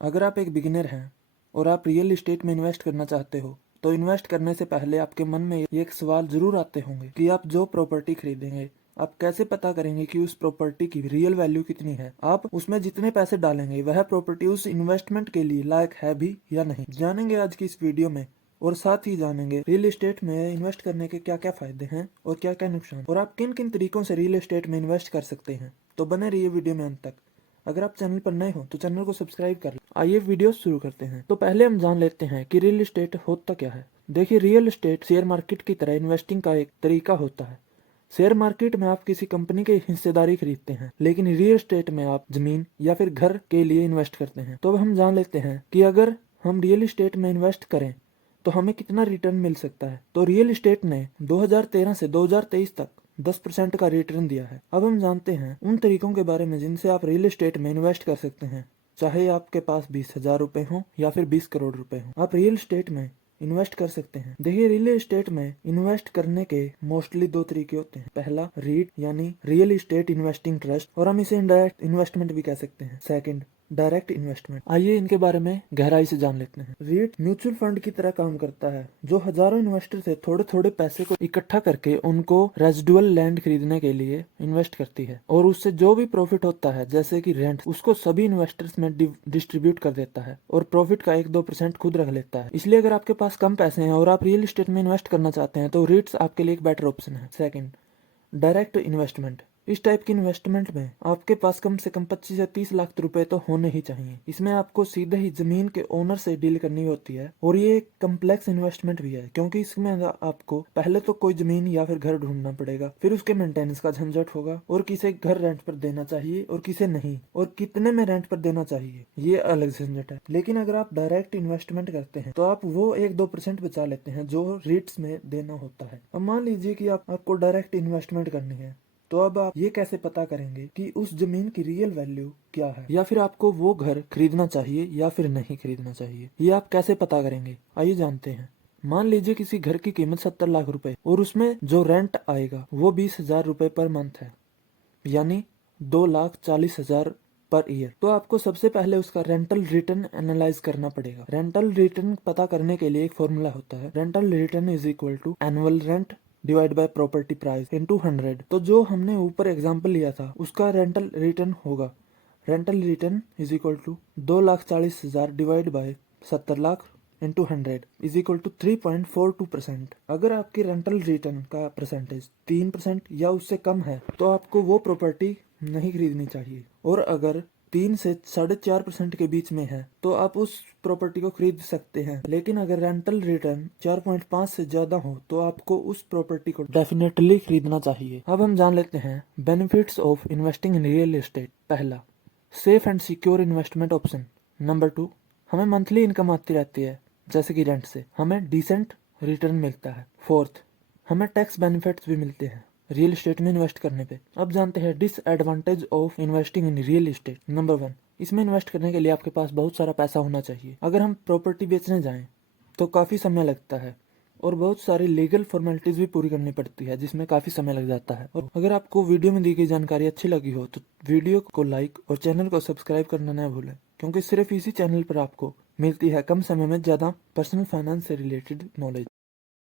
अगर आप एक बिगिनर हैं और आप रियल एस्टेट में इन्वेस्ट करना चाहते हो तो इन्वेस्ट करने से पहले आपके मन में एक सवाल जरूर आते होंगे कि आप जो प्रॉपर्टी खरीदेंगे आप कैसे पता करेंगे कि उस प्रॉपर्टी की रियल वैल्यू कितनी है। आप उसमें जितने पैसे डालेंगे वह प्रॉपर्टी उस इन्वेस्टमेंट के लिए लायक है भी या नहीं, जानेंगे आज की इस वीडियो में। और साथ ही जानेंगे रियल एस्टेट में इन्वेस्ट करने के क्या क्या फायदे हैं और क्या क्या नुकसान, और आप किन किन तरीकों से रियल एस्टेट में इन्वेस्ट कर सकते हैं। तो बने रहिए वीडियो में अंत तक। अगर आप चैनल पर नए हो तो चैनल को सब्सक्राइब कर लो। आइए वीडियो शुरू करते हैं। तो पहले हम जान लेते हैं कि रियल एस्टेट होता क्या है। देखिए, रियल एस्टेट शेयर मार्केट की तरह इन्वेस्टिंग का एक तरीका होता है। शेयर मार्केट में आप किसी कंपनी की हिस्सेदारी खरीदते हैं, लेकिन रियल एस्टेट में आप जमीन या फिर घर के लिए इन्वेस्ट करते हैं। तो अब हम जान लेते हैं कि अगर हम रियल एस्टेट में इन्वेस्ट करें तो हमें कितना रिटर्न मिल सकता है। तो रियल एस्टेट ने 2013 से 2023 तक 10% का रिटर्न दिया है। अब हम जानते हैं उन तरीकों के बारे में जिनसे आप रियल एस्टेट में इन्वेस्ट कर सकते हैं, चाहे आपके पास 20,000 रुपए हो या फिर 20 करोड़ रुपए हो, आप रियल एस्टेट में इन्वेस्ट कर सकते हैं। देखिए, रियल एस्टेट में इन्वेस्ट करने के मोस्टली दो तरीके होते हैं। पहला रीट यानी रियल एस्टेट इन्वेस्टिंग ट्रस्ट, और हम इसे इनडायरेक्ट इन्वेस्टमेंट भी कह सकते हैं। Second, direct investment. आइए इनके बारे में गहराई से जान लेते हैं। रीट म्यूचुअल फंड की तरह काम करता है जो हजारों इन्वेस्टर से थोड़े थोड़े पैसे को इकट्ठा करके उनको रेजिडुअल लैंड खरीदने के लिए इन्वेस्ट करती है, और उससे जो भी प्रॉफिट होता है जैसे कि रेंट, उसको सभी इन्वेस्टर्स में डिस्ट्रीब्यूट कर देता है और प्रॉफिट का 1-2% खुद रख लेता है। इसलिए अगर आपके पास कम पैसे हैं और आप रियल एस्टेट में इन्वेस्ट करना चाहते हैं तो रीट्स आपके लिए एक बेटर ऑप्शन है। Second, direct investment. इस टाइप की इन्वेस्टमेंट में आपके पास कम से कम 25 से 30 लाख रुपए तो होने ही चाहिए। इसमें आपको सीधे ही जमीन के ओनर से डील करनी होती है, और ये एक कम्प्लेक्स इन्वेस्टमेंट भी है क्योंकि इसमें आपको पहले तो कोई जमीन या फिर घर ढूंढना पड़ेगा, फिर उसके मेंटेनेंस का झंझट होगा, और किसे घर रेंट पर देना चाहिए और किसे नहीं, और कितने में रेंट पर देना चाहिए, ये अलग झंझट है। लेकिन अगर आप डायरेक्ट इन्वेस्टमेंट करते हैं तो आप वो 1-2% बचा लेते हैं जो रीट्स में देना होता है। अब मान लीजिए कि आपको डायरेक्ट इन्वेस्टमेंट करनी है, तो अब आप ये कैसे पता करेंगे कि उस जमीन की रियल वैल्यू क्या है, या फिर आपको वो घर खरीदना चाहिए या फिर नहीं खरीदना चाहिए, ये आप कैसे पता करेंगे। आइए जानते हैं। मान लीजिए किसी घर की कीमत 70 लाख रुपए और उसमें जो रेंट आएगा वो 20,000 रुपए पर मंथ है, यानी 2,40,000 पर ईयर। तो आपको सबसे पहले उसका रेंटल रिटर्न एनालाइज करना पड़ेगा। रेंटल रिटर्न पता करने के लिए एक फॉर्मूला होता है, rental return is equal to annual rent divide by property price into 100। तो जो हमने ऊपर एग्जांपल लिया था उसका रेंटल रिटर्न होगा, rental return is equal to 2,40,000 divide by 70 lakh into 100 is equal to 3.42%। अगर आपकी रेंटल रिटर्न का परसेंटेज 3% या उससे कम है तो आपको वो प्रॉपर्टी नहीं खरीदनी चाहिए, और अगर 3 से 4.5% के बीच में है तो आप उस प्रॉपर्टी को खरीद सकते हैं। लेकिन अगर रेंटल रिटर्न 4.5 से ज्यादा हो तो आपको उस प्रॉपर्टी को डेफिनेटली खरीदना चाहिए। अब हम जान लेते हैं benefits of investing in real estate. पहला, safe and secure investment option. Number 2, हमें मंथली इनकम आती रहती है जैसे कि रेंट से, हमें डिसेंट रिटर्न मिलता है। फोर्थ, हमें टैक्स बेनिफिट्स भी मिलते हैं रियल एस्टेट में इन्वेस्ट करने पे। अब जानते हैं disadvantage of investing in real estate. Number 1, इसमें इन्वेस्ट करने के लिए आपके पास बहुत सारा पैसा होना चाहिए। अगर हम प्रॉपर्टी बेचने जाएं तो काफी समय लगता है और बहुत सारी लीगल फॉर्मेलिटीज भी पूरी करनी पड़ती है जिसमें काफी समय लग जाता है। और अगर आपको वीडियो में दी गई जानकारी अच्छी लगी हो तो वीडियो को लाइक और चैनल को सब्सक्राइब करना न भूलें, क्योंकि सिर्फ इसी चैनल पर आपको मिलती है कम समय में ज्यादा पर्सनल फाइनेंस से रिलेटेड नॉलेज।